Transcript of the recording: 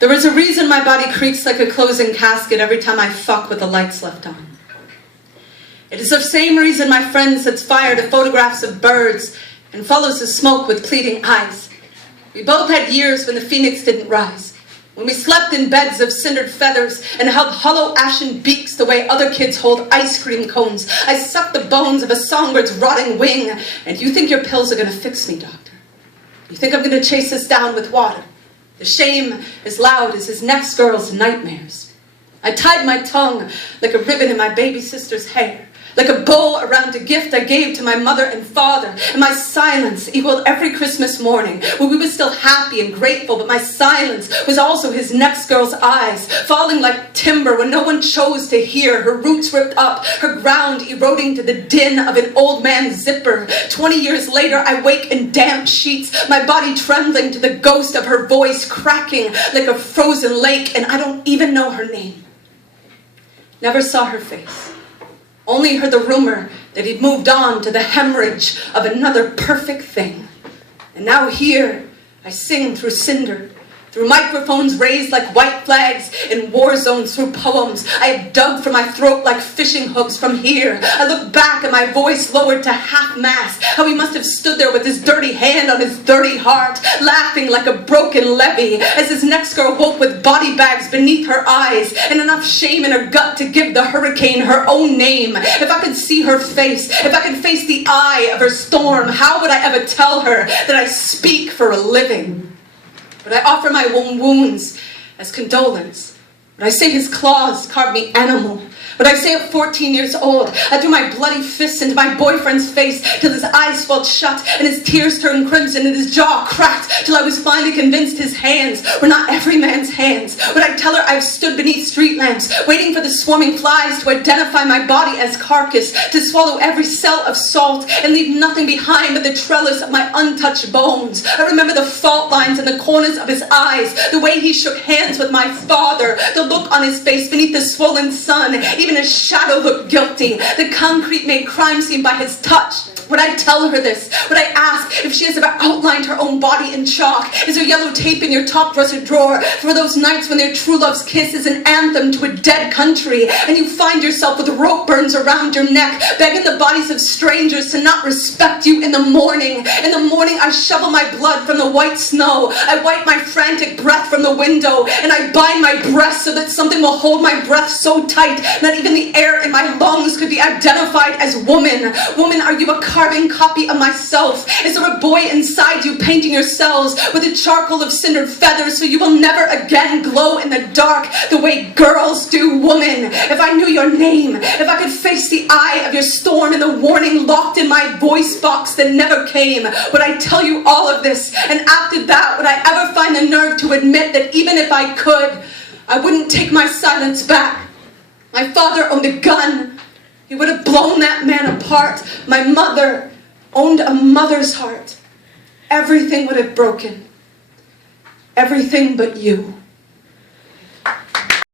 There is a reason my body creaks like a closing casket every time I fuck with the lights left on. It is the same reason my friend sets fire to photographs of birds and follows the smoke with pleading eyes. We both had years when the phoenix didn't rise, when we slept in beds of cindered feathers and held hollow ashen beaks the way other kids hold ice cream cones. I sucked the bones of a songbird's rotting wing, and you think your pills are going to fix me, doctor. You think I'm going to chase this down with water. The shame as loud as his next girl's nightmares. I tied my tongue like a ribbon in my baby sister's hair, like a bow around a gift I gave to my mother and father, and my silence equaled every Christmas morning, where we were still happy and grateful, but my silence was also his next girl's eyes, falling like timber when no one chose to hear, her roots ripped up, her ground eroding to the din of an old man's zipper. 20 years later, I wake in damp sheets, my body trembling to the ghost of her voice, cracking like a frozen lake, and I don't even know her name. Never saw her face. Only heard the rumor that he'd moved on to the hemorrhage of another perfect thing. And now here, I sing through cinder, through microphones raised like white flags in war zones, through poems I have dug from my throat like fishing hooks. From here, I look back at my voice lowered to half-mast, how he must have stood there with his dirty hand on his dirty heart, laughing like a broken levee, as his next girl woke with body bags beneath her eyes and enough shame in her gut to give the hurricane her own name. If I could see her face, if I could face the eye of her storm, how would I ever tell her that I speak for a living? But I offer my own wounds as condolence. But I say his claws carved me animal. But I say at 14 years old, I threw my bloody fists into my boyfriend's face till his eyes fell shut and his tears turned crimson and his jaw cracked till I was finally convinced his hands were not every man's hands. But I tell her I've stood beneath street lamps, waiting for the swarming flies to identify my body as carcass, to swallow every cell of salt and leave nothing behind but the trellis of my untouched bones. I remember the fault lines in the corners of his eyes, the way he shook hands with my father, the look on his face beneath the swollen sun. Even his shadow looked guilty. The concrete made crime scene by his touch. Would I tell her this? Would I ask if she has ever outlined her own body in chalk? Is there yellow tape in your top dresser drawer for those nights when their true love's kiss is an anthem to a dead country, and you find yourself with rope burns around your neck, begging the bodies of strangers to not respect you in the morning? In the morning, I shovel my blood from the white snow. I wipe my frantic breath from the window, and I bind my breast so that something will hold my breath so tight that even the air in my lungs could be identified as woman. Woman, are you a carbon copy of myself? Is there a boy inside you painting your cells with a charcoal of cindered feathers so you will never again glow in the dark the way girls do? Woman, if I knew your name, if I could face the eye of your storm and the warning locked in my voice box that never came, would I tell you all of this? And after that, would I ever find the nerve to admit that even if I could, I wouldn't take my silence back? My father owned a gun. He would have blown that man apart. My mother owned a mother's heart. Everything would have broken. Everything but you.